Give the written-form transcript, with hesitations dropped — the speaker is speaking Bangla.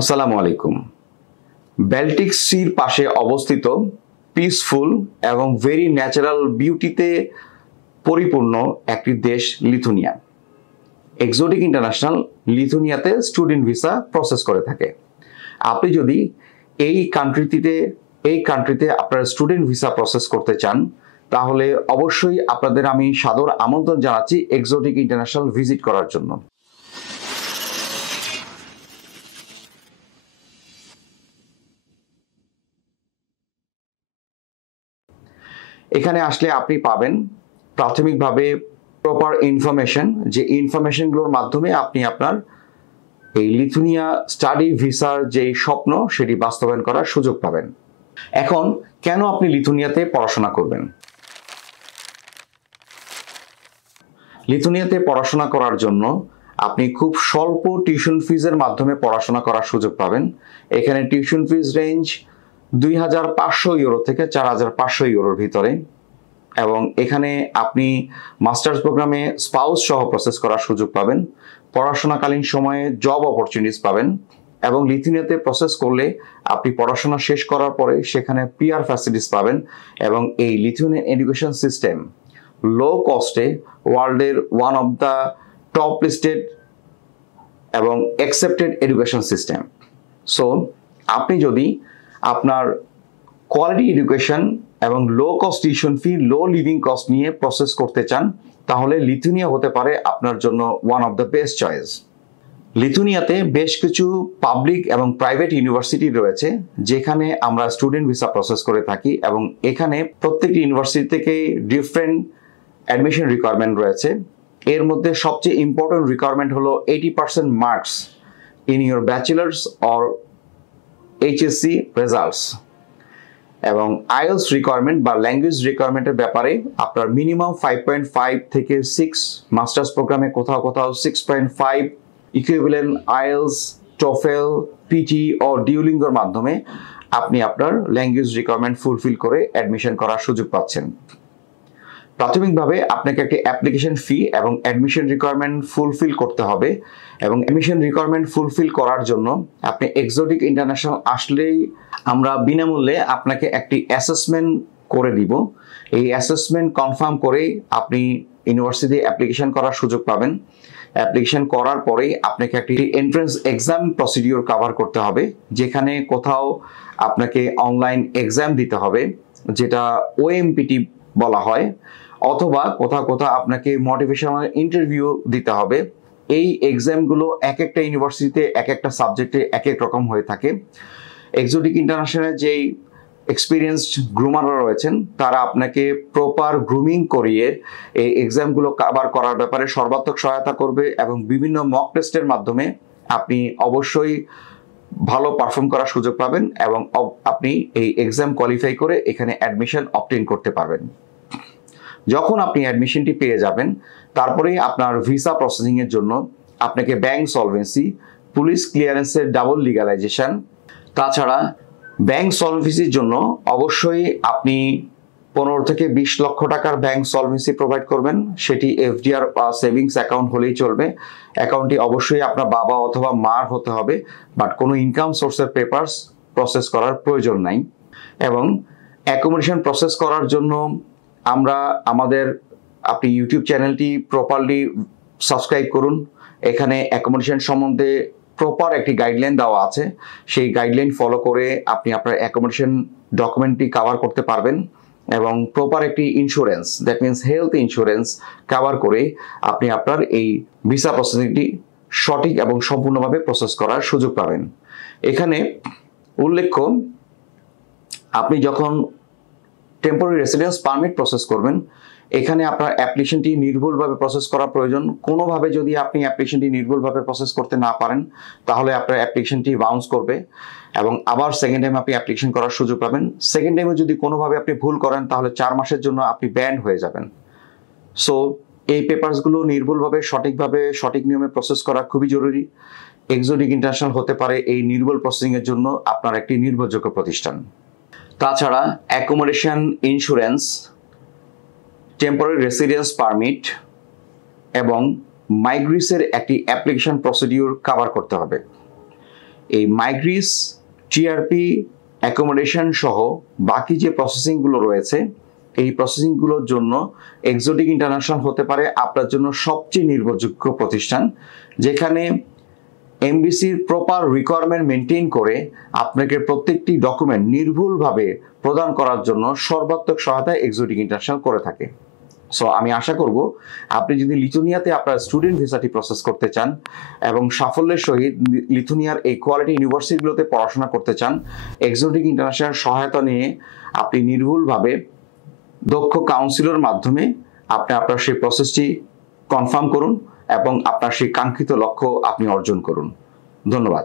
আসসালামু আলাইকুম। ব্যালটিক সির পাশে অবস্থিত পিসফুল এবং ভেরি ন্যাচারাল বিউটিতে পরিপূর্ণ একটি দেশ লিথুনিয়া। এক্সোটিক ইন্টারন্যাশনাল লিথুনিয়াতে স্টুডেন্ট ভিসা প্রসেস করে থাকে। আপনি যদি এই কান্ট্রিতে আপনার স্টুডেন্ট ভিসা প্রসেস করতে চান, তাহলে অবশ্যই আপনাদের আমি সাদর আমন্ত্রণ জানাচ্ছি এক্সোটিক ইন্টারন্যাশনাল ভিজিট করার জন্য। এখানে আসলে আপনি পাবেন প্রাথমিকভাবে প্রপার ইনফরমেশন, যে ইনফরমেশনগুলোর মাধ্যমে আপনি আপনার এই লিথুনিয়া স্টাডি ভিসার যে স্বপ্ন সেটি বাস্তবায়ন করার সুযোগ পাবেন। এখন কেন আপনি লিথুনিয়াতে পড়াশোনা করবেন? লিথুনিয়াতে পড়াশোনা করার জন্য আপনি খুব স্বল্প টিউশন ফিজের মাধ্যমে পড়াশোনা করার সুযোগ পাবেন। এখানে টিউশন ফিজ রেঞ্জ 2,500 ইউরো থেকে 4,500 ইউরোর ভিতরে, এবং এখানে আপনি মাস্টার্স প্রোগ্রামে স্পাউস সহ প্রসেস করার সুযোগ পাবেন। পড়াশোনাকালীন সময়ে জব অপরচুনিটিস পাবেন, এবং লিথুনিয়াতে প্রসেস করলে আপনি পড়াশোনা শেষ করার পরে সেখানে পিআর ফ্যাসিলিটিস পাবেন। এবং এই লিথুনিয়ান এডুকেশন সিস্টেম লো কস্টে ওয়ার্ল্ডের one of the top listed এবং অ্যাকসেপ্টেড এডুকেশন সিস্টেম। সো আপনি যদি আপনার কোয়ালিটি এডুকেশন এবং low cost tuition fee, low living cost নিয়ে প্রসেস করতে চান, তাহলে লিথুনিয়া হতে পারে আপনার জন্য one of the best choice. লিথুনিয়াতে বেশ কিছু পাবলিক এবং প্রাইভেট ইউনিভার্সিটি রয়েছে যেখানে আমরা স্টুডেন্ট ভিসা প্রসেস করে থাকি, এবং এখানে প্রত্যেকটি ইউনিভার্সিটি থেকে ডিফারেন্ট অ্যাডমিশন রিকোয়ারমেন্ট রয়েছে। এর মধ্যে সবচেয়ে ইম্পর্টেন্ট রিকোয়ারমেন্ট হলো 80% marks in your bachelors or HSC results, এবং আইএলস রিকোয়ারমেন্ট বা ল্যাঙ্গুয়েজ রিকোয়ারমেন্টের ব্যাপারে আপনার মিনিমাম 5.5 থেকে 6, মাস্টার্স প্রোগ্রামে কোথাও কোথাও 6.5 ইকুইভ্যালেন্ট আইএলস, টোফেল, পিটি ও ডিউলিঙ্গোর মাধ্যমে আপনি আপনার ল্যাঙ্গুয়েজ রিকোয়ারমেন্ট ফুলফিল করে অ্যাডমিশন করার সুযোগ পাচ্ছেন। প্রাথমিকভাবে আপনাকে একটি অ্যাপ্লিকেশন ফি এবং অ্যাডমিশন রিকোয়ারমেন্ট ফুলফিল করতে হবে, এবং অ্যাডমিশন রিকোয়ারমেন্ট ফুলফিল করার জন্য আপনি এক্সোটিক ইন্টারন্যাশনাল আসলেই আমরা বিনামূল্যে আপনাকে একটি অ্যাসেসমেন্ট করে দিব। এই অ্যাসেসমেন্ট কনফার্ম করেই আপনি ইউনিভার্সিটি অ্যাপ্লিকেশন করার সুযোগ পাবেন। অ্যাপ্লিকেশন করার পরেই আপনাকে একটি এন্ট্রান্স এক্সাম প্রসিডিওর কভার করতে হবে, যেখানে কোথাও আপনাকে অনলাইন এক্সাম দিতে হবে, যেটা ওএমপিটি বলা হয়, অথবা কোথাও কোথাও আপনাকে মোটিভেশনাল ইন্টারভিউ দিতে হবে। এই এক্সামগুলো এক একটা ইউনিভার্সিটিতে এক একটা সাবজেক্টে এক এক রকম হয়ে থাকে। এক্সোটিক ইন্টারন্যাশনাল যেই এক্সপিরিয়েন্সড গ্রুমাররা রয়েছেন, তারা আপনাকে প্রপার গ্রুমিং করিয়ে এই এক্সামগুলো কভার করার ব্যাপারে সর্বাত্মক সহায়তা করবে, এবং বিভিন্ন মক টেস্টের মাধ্যমে আপনি অবশ্যই ভালো পারফর্ম করার সুযোগ পাবেন, এবং আপনি এই এক্সাম কোয়ালিফাই করে এখানে অ্যাডমিশন অবটেইন করতে পারবেন। যখন আপনি অ্যাডমিশনটি পেয়ে যাবেন, তারপরেই আপনার ভিসা প্রসেসিং এর জন্য আপনাকে ব্যাংক সলভেন্সি, পুলিশ ক্লিয়ারেন্সের ডাবল লিগালাইজেশন, তাছাড়া ব্যাংক সলভেন্সির জন্য অবশ্যই আপনি 15 থেকে 20 লক্ষ টাকার ব্যাংক সলভেন্সি প্রোভাইড করবেন। সেটি এফডিআর বা সেভিংস অ্যাকাউন্ট হলেই চলবে। অ্যাকাউন্টটি অবশ্যই আপনার বাবা অথবা মার হতে হবে, বাট কোনো ইনকাম সোর্সের পেপারস প্রসেস করার প্রয়োজন নাই। এবং অ্যাকোমোডেশন প্রসেস করার জন্য আপনি ইউটিউব চ্যানেলটি প্রপারলি সাবস্ক্রাইব করুন। এখানে অ্যাকোমোডেশন সম্বন্ধে প্রপার একটি গাইডলাইন দেওয়া আছে। সেই গাইডলাইন ফলো করে আপনি আপনার অ্যাকোমোডেশন ডকুমেন্টটি কভার করতে পারবেন, এবং প্রপার একটি insurance, that means health insurance cover করে আপনি আপনার এই ভিসা প্রসেসিংটি সঠিক এবং সম্পূর্ণভাবে প্রসেস করার সুযোগ পাবেন। এখানে উল্লেখ্য, আপনি যখন টেম্পোরারি রেসিডেন্স পারমিট প্রসেস করবেন, এখানে আপনার অ্যাপ্লিকেশনটি নির্ভুলভাবে প্রসেস করা প্রয়োজন। কোনোভাবে যদি আপনি অ্যাপ্লিকেশনটি নির্ভুলভাবে প্রসেস করতে না পারেন, তাহলে আপনার অ্যাপ্লিকেশনটি বাউন্স করবে, এবং আবার সেকেন্ড টাইম আপনি অ্যাপ্লিকেশন করার সুযোগ পাবেন। সেকেন্ড টাইমে যদি কোনোভাবে আপনি ভুল করেন, তাহলে 4 মাসের জন্য আপনি ব্যান্ড হয়ে যাবেন। সো এই পেপারসগুলো নির্ভুলভাবে সঠিক নিয়মে প্রসেস করা খুবই জরুরি। এক্সোটিক ইন্টারন্যাশনাল হতে পারে এই নির্ভুল প্রসেসিংয়ের জন্য আপনার একটি নির্ভরযোগ্য প্রতিষ্ঠান। তাছাড়া accommodation insurance, temporary residence permit এবং মাইগ্রিসের একটি অ্যাপ্লিকেশন প্রসিডিউর কভার করতে হবে। এই মাইগ্রিস, টিআরপি, অ্যাকোমোডেশন সহ বাকি যে প্রসেসিংগুলো রয়েছে, এই প্রসেসিংগুলোর জন্য এক্সোটিক ইন্টারন্যাশনাল হতে পারে আপনার জন্য সবচেয়ে নির্ভরযোগ্য প্রতিষ্ঠান, যেখানে এমবিসির প্রপার রিকোয়ারমেন্ট মেনটেন করে আপনাকে প্রত্যেকটি ডকুমেন্ট নির্ভুলভাবে প্রদান করার জন্য সর্বাত্মক সহায়তা এক্সোটিক ইন্টারন্যাশনাল করে থাকে। সো আমি আশা করব আপনি যদি লিথুনিয়াতে আপনার স্টুডেন্ট ভিসাটি প্রসেস করতে চান এবং সাফল্যের সহিত লিথুনিয়ার এই কোয়ালিটি ইউনিভার্সিটিগুলোতে পড়াশোনা করতে চান, এক্সোটিক ইন্টারন্যাশনাল সহায়তা নিয়ে আপনি নির্ভুলভাবে দক্ষ কাউন্সিলর মাধ্যমে আপনি আপনার সেই প্রসেসটি কনফার্ম করুন এবং আপনার সেই কাঙ্ক্ষিত লক্ষ্য আপনি অর্জন করুন। ধন্যবাদ।